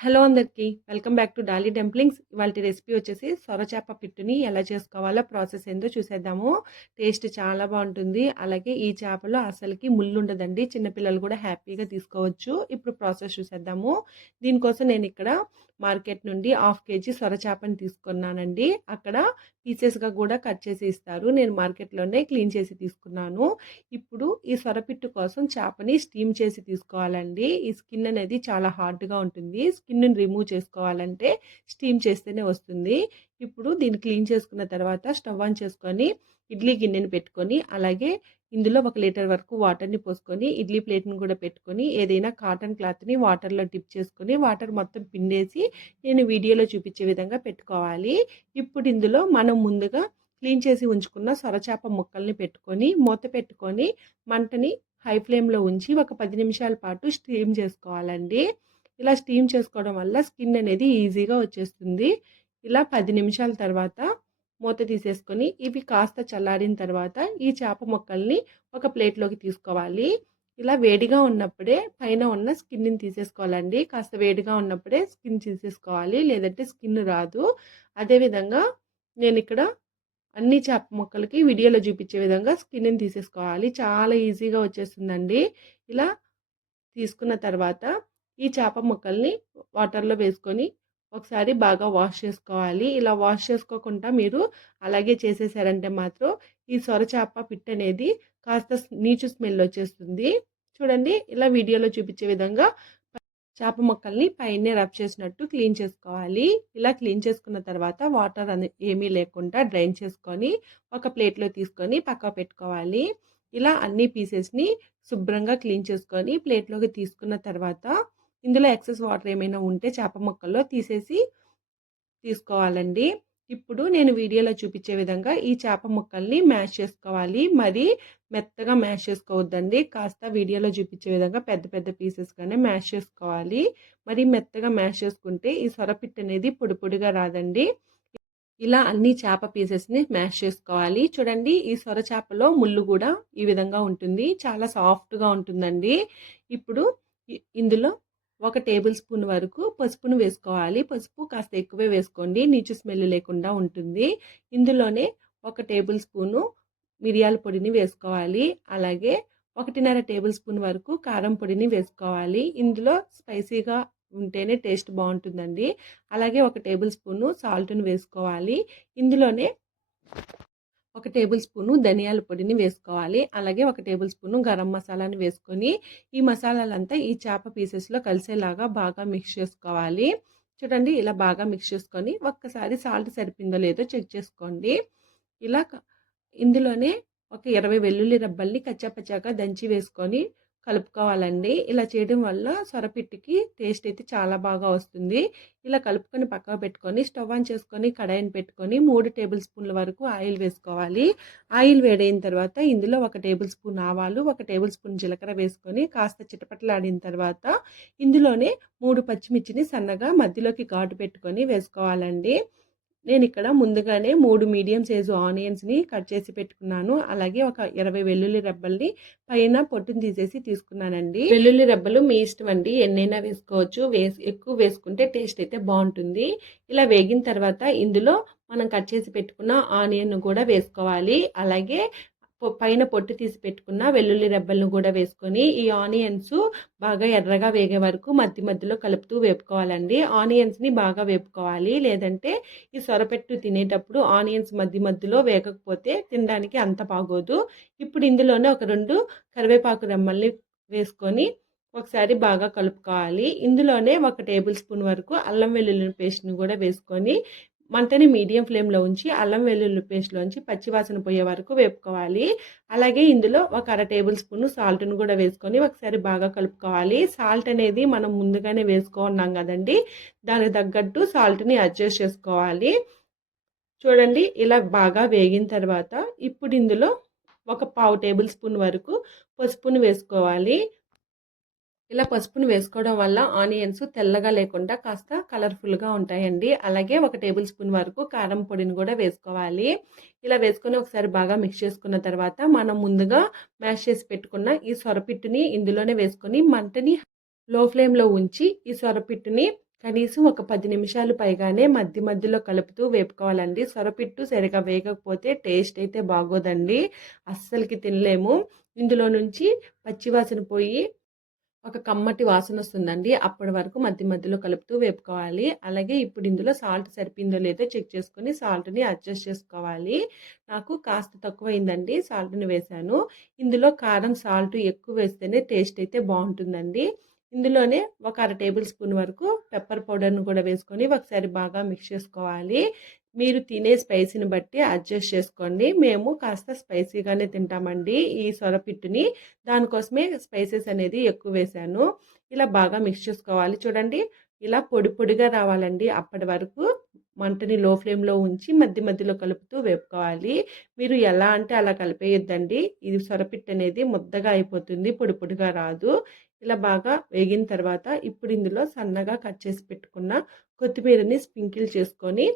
Hello అందరికీ welcome back to Dolly dumplings. ఇవాళ recipe వచ్చేసి సొరచేప పిట్టుని ఎలా చేసుకోవాలో ప్రాసెస్ ఏందో చూసేద్దాము. టేస్ట్ చాలా బాగుంటుంది. అలాగే ఈ చేపలో అసలుకి ముళ్ళు ఉండదండి చిన్నపిల్లలు కూడా హ్యాపీగా తీసుకోవచ్చు. ఇప్పుడు ప్రాసెస్ చూసేద్దాము. దీనికోసం నేను ఇక్కడ మార్కెట్ నుండి హాఫ్ కేజీ సొరచేపని తీసుకున్నానండి. అక్కడ పీసెస్గా కూడా కట్ చేసి ఇస్తారు. నేను మార్కెట్లోనే క్లీన్ చేసి తీసుకున్నాను. ఇప్పుడు ఈ సొరపిట్టు కోసం చేపని స్టీమ్ చేసి తీసుకోవాలండి. ఈ స్కిన్ అనేది చాలా హార్డ్గా ఉంటుంది. స్కిన్ని రిమూవ్ చేసుకోవాలంటే స్టీమ్ చేస్తేనే వస్తుంది. ఇప్పుడు దీన్ని క్లీన్ చేసుకున్న తర్వాత స్టవ్ ఆన్ చేసుకొని ఇడ్లీ గిన్నెని పెట్టుకొని అలాగే ఇందులో ఒక లీటర్ వరకు వాటర్ని పోసుకొని ఇడ్లీ ప్లేట్ని కూడా పెట్టుకొని ఏదైనా కాటన్ క్లాత్ని వాటర్లో డిప్ చేసుకొని వాటర్ మొత్తం పిండేసి నేను వీడియోలో చూపించే విధంగా పెట్టుకోవాలి. ఇప్పుడు ఇందులో మనం ముందుగా క్లీన్ చేసి ఉంచుకున్న సొరచేప ముక్కల్ని పెట్టుకొని మూత పెట్టుకొని మంటని హై ఫ్లేమ్లో ఉంచి ఒక పది నిమిషాల పాటు స్టీమ్ చేసుకోవాలండి. ఇలా స్టీమ్ చేసుకోవడం వల్ల స్కిన్ అనేది ఈజీగా వచ్చేస్తుంది. ఇలా పది నిమిషాల తర్వాత మూత తీసేసుకొని ఇవి కాస్త చల్లారిన తర్వాత ఈ చేప ముక్కల్ని ఒక ప్లేట్లోకి తీసుకోవాలి. ఇలా వేడిగా ఉన్నప్పుడే పైన ఉన్న స్కిన్ని తీసేసుకోవాలండి. కాస్త వేడిగా ఉన్నప్పుడే స్కిన్ తీసేసుకోవాలి. లేదంటే స్కిన్ రాదు. అదేవిధంగా నేను ఇక్కడ అన్ని చేప ముక్కలకి వీడియోలో చూపించే విధంగా స్కిన్ని తీసేసుకోవాలి. చాలా ఈజీగా వచ్చేస్తుందండి. ఇలా తీసుకున్న తర్వాత ఈ చేప ముక్కల్ని వాటర్లో వేసుకొని ఒకసారి బాగా వాష్ చేసుకోవాలి. ఇలా వాష్ చేసుకోకుండా మీరు అలాగే చేసేసారంటే మాత్రం ఈ సొరచాప పిట్ అనేది కాస్త నీచు స్మెల్ వచ్చేస్తుంది. చూడండి ఇలా వీడియోలో చూపించే విధంగా చేప మొక్కల్ని పైనే రబ్ చేసినట్టు క్లీన్ చేసుకోవాలి. ఇలా క్లీన్ చేసుకున్న తర్వాత వాటర్ అని ఏమీ లేకుండా డ్రైన్ చేసుకొని ఒక ప్లేట్లో తీసుకొని పక్క పెట్టుకోవాలి. ఇలా అన్ని పీసెస్ని శుభ్రంగా క్లీన్ చేసుకొని ప్లేట్లోకి తీసుకున్న తర్వాత ఇందులో ఎక్సెస్ వాటర్ ఏమైనా ఉంటే చేప ముక్కల్లో తీసేసి తీసుకోవాలండి. ఇప్పుడు నేను వీడియోలో చూపించే విధంగా ఈ చేప ముక్కల్ని మ్యాష్ చేసుకోవాలి. మరి మెత్తగా మ్యాష్ చేసుకోవద్దండి. కాస్త వీడియోలో చూపించే విధంగా పెద్ద పెద్ద పీసెస్గానే మ్యాష్ చేసుకోవాలి. మరి మెత్తగా మ్యాష్ చేసుకుంటే ఈ సొరపిట్ అనేది పొడి పొడిగా రాదండి. ఇలా అన్ని చేప పీసెస్ని మ్యాష్ చేసుకోవాలి. చూడండి ఈ సొర చేపలో ముళ్ళు కూడా ఈ విధంగా ఉంటుంది. చాలా సాఫ్ట్గా ఉంటుందండి. ఇప్పుడు ఇందులో ఒక టేబుల్ స్పూన్ వరకు పసుపును వేసుకోవాలి. పసుపు కాస్త ఎక్కువే వేసుకోండి. నీచు స్మెల్ లేకుండా ఉంటుంది. ఇందులోనే ఒక టేబుల్ స్పూను మిరియాల పొడిని వేసుకోవాలి. అలాగే ఒకటిన్నర టేబుల్ స్పూన్ వరకు కారం పొడిని వేసుకోవాలి. ఇందులో స్పైసీగా ఉంటేనే టేస్ట్ బాగుంటుందండి. అలాగే ఒక టేబుల్ స్పూను సాల్ట్ను వేసుకోవాలి. ఇందులోనే ఒక టేబుల్ స్పూను ధనియాల పొడిని వేసుకోవాలి. అలాగే ఒక టేబుల్ స్పూను గరం మసాలాని వేసుకొని ఈ మసాలాలంతా ఈ చేప పీసెస్లో కలిసేలాగా బాగా మిక్స్ చేసుకోవాలి. చూడండి ఇలా బాగా మిక్స్ చేసుకొని ఒక్కసారి సాల్ట్ సరిపోయిందో లేదో చెక్ చేసుకోండి. ఇలా ఇందులోనే ఒక ఇరవై వెల్లుల్లి రబ్బల్ని కచ్చాపచ్చాగా దంచి వేసుకొని కలుపుకోవాలండి. ఇలా చేయడం వల్ల సొరపిట్టికి టేస్ట్ అయితే చాలా బాగా వస్తుంది. ఇలా కలుపుకొని పక్కకు పెట్టుకొని స్టవ్ ఆన్ చేసుకొని కడాయిని పెట్టుకొని మూడు టేబుల్ స్పూన్ల వరకు ఆయిల్ వేసుకోవాలి. ఆయిల్ వేడైన తర్వాత ఇందులో ఒక టేబుల్ స్పూన్ ఆవాలు ఒక టేబుల్ స్పూన్ జీలకర్ర వేసుకొని కాస్త చిటపటలాడిన తర్వాత ఇందులోనే మూడు పచ్చిమిర్చిని సన్నగా మధ్యలోకి ఘాటు పెట్టుకొని వేసుకోవాలండి. నేను ఇక్కడ ముందుగానే మూడు మీడియం సైజు ఆనియన్స్ని కట్ చేసి పెట్టుకున్నాను. అలాగే ఒక ఇరవై వెల్లుల్లి రెబ్బల్ని పైన పొట్టుని తీసేసి తీసుకున్నానండి. వెల్లుల్లి రెబ్బలు మీ ఇష్టం అండి. ఎన్నైనా వేసుకోవచ్చు. వేసి ఎక్కువ వేసుకుంటే టేస్ట్ అయితే బాగుంటుంది. ఇలా వేగిన తర్వాత ఇందులో మనం కట్ చేసి పెట్టుకున్న ఆనియన్ కూడా వేసుకోవాలి. అలాగే పైన పొట్టు తీసి పెట్టుకున్న వెల్లుల్లి రెబ్బలను కూడా వేసుకొని ఈ ఆనియన్స్ బాగా ఎర్రగా వేగే వరకు మధ్య మధ్యలో కలుపుతూ వేపుకోవాలండి. ఆనియన్స్ని బాగా వేపుకోవాలి. లేదంటే ఈ సొరపెట్టు తినేటప్పుడు ఆనియన్స్ మధ్య మధ్యలో వేగకపోతే తినడానికి అంత బాగోదు. ఇప్పుడు ఇందులోనే ఒక రెండు కరివేపాకు రెమ్మల్ని వేసుకొని ఒకసారి బాగా కలుపుకోవాలి. ఇందులోనే ఒక టేబుల్ స్పూన్ వరకు అల్లం వెల్లుల్లి పేస్ట్ని కూడా వేసుకొని మంటని మీడియం ఫ్లేమ్లో ఉంచి అల్లం వెల్లుల్లి పేస్ట్లోంచి పచ్చివాసన పోయే వరకు వేపుకోవాలి. అలాగే ఇందులో ఒక అర టేబుల్ స్పూన్ సాల్ట్ను కూడా వేసుకొని ఒకసారి బాగా కలుపుకోవాలి. సాల్ట్ అనేది మనం ముందుగానే వేసుకున్నాం కదండి దానికి తగ్గట్టు సాల్ట్ని అడ్జస్ట్ చేసుకోవాలి. చూడండి ఇలా బాగా వేగిన తర్వాత ఇప్పుడు ఇందులో ఒక పావు టేబుల్ స్పూన్ వరకు పసుపును వేసుకోవాలి. ఇలా పసుపును వేసుకోవడం వల్ల ఆనియన్స్ తెల్లగా లేకుండా కాస్త కలర్ఫుల్గా ఉంటాయండి అలాగే ఒక టేబుల్ స్పూన్ వరకు కారం పొడిని కూడా వేసుకోవాలి ఇలా వేసుకొని ఒకసారి బాగా మిక్స్ చేసుకున్న తర్వాత మనం ముందుగా మ్యాష్ చేసి పెట్టుకున్న ఈ సొరపిట్టుని ఇందులోనే వేసుకొని మంటని లో ఫ్లేమ్లో ఉంచి ఈ సొరపిట్టుని కనీసం ఒక పది నిమిషాలు పైగానే మధ్య మధ్యలో కలుపుతూ వేపుకోవాలండి. సొరపిట్టు సరిగ్గా వేయకపోతే టేస్ట్ అయితే బాగోదండి. అస్సలకి తినలేము. ఇందులో నుంచి పచ్చివాసన పోయి ఒక కమ్మటి వాసన వస్తుందండి అప్పటి వరకు మధ్య మధ్యలో కలుపుతూ వేపుకోవాలి. అలాగే ఇప్పుడు ఇందులో సాల్ట్ సరిపోయిందో లేదో చెక్ చేసుకొని సాల్ట్‌ని అడ్జస్ట్ చేసుకోవాలి. నాకు కాస్త తక్కువైందండి సాల్ట్‌ని వేశాను. ఇందులో కారం, సాల్ట్ ఎక్కువ వేస్తేనే టేస్ట్ అయితే బాగుంటుందండి ఇందులోనే ఒక అర టేబుల్ స్పూన్ వరకు పెప్పర్ పౌడర్ను కూడా వేసుకొని ఒకసారి బాగా మిక్స్ చేసుకోవాలి. మీరు తినే స్పైసీని బట్టి అడ్జస్ట్ చేసుకోండి. మేము కాస్త స్పైసీగానే తింటామండి ఈ సొరపిట్టుని. దానికోసమే స్పైసెస్ అనేది ఎక్కువ వేశాను. ఇలా బాగా మిక్స్ చేసుకోవాలి. చూడండి ఇలా పొడి పొడిగా రావాలండి. అప్పటి వరకు మంటని లో ఫ్లేమ్‌లో ఉంచి మధ్య మధ్యలో కలుపుతూ వేపుకోవాలి. మీరు ఎలా అంటే అలా కలిపేయొద్దండి. ఇది సొరపిట్టు అనేది ముద్దగా అయిపోతుంది. పొడి పొడిగా రాదు. ఇలా బాగా వేగిన తర్వాత ఇప్పుడు ఇందులో సన్నగా కట్ చేసి పెట్టుకున్న కొత్తిమీరని స్ప్రింకిల్ చేసుకొని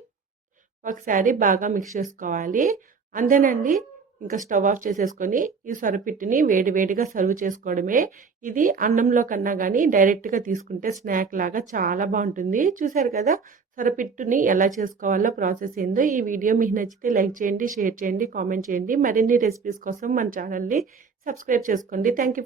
ఒకసారి బాగా మిక్స్ చేసుకోవాలి. అంతేనండి. ఇంకా స్టవ్ ఆఫ్ చేసేసుకొని ఈ సొరపిట్టిని వేడివేడిగా సర్వ్ చేసుకోవడమే. ఇది అన్నంలో కన్నా కానీ డైరెక్ట్‌గా తీసుకుంటే స్నాక్ లాగా చాలా బాగుంటుంది చూసారు కదా! సొరపిట్టుని ఎలా చేసుకోవాలో ప్రాసెస్ ఏందో ఈ వీడియో మీకు నచ్చితే లైక్ చేయండి, షేర్ చేయండి, కామెంట్ చేయండి. మరిన్ని రెసిపీస్ కోసం మన ఛానల్‌ని సబ్స్క్రైబ్ చేసుకోండి. Thank you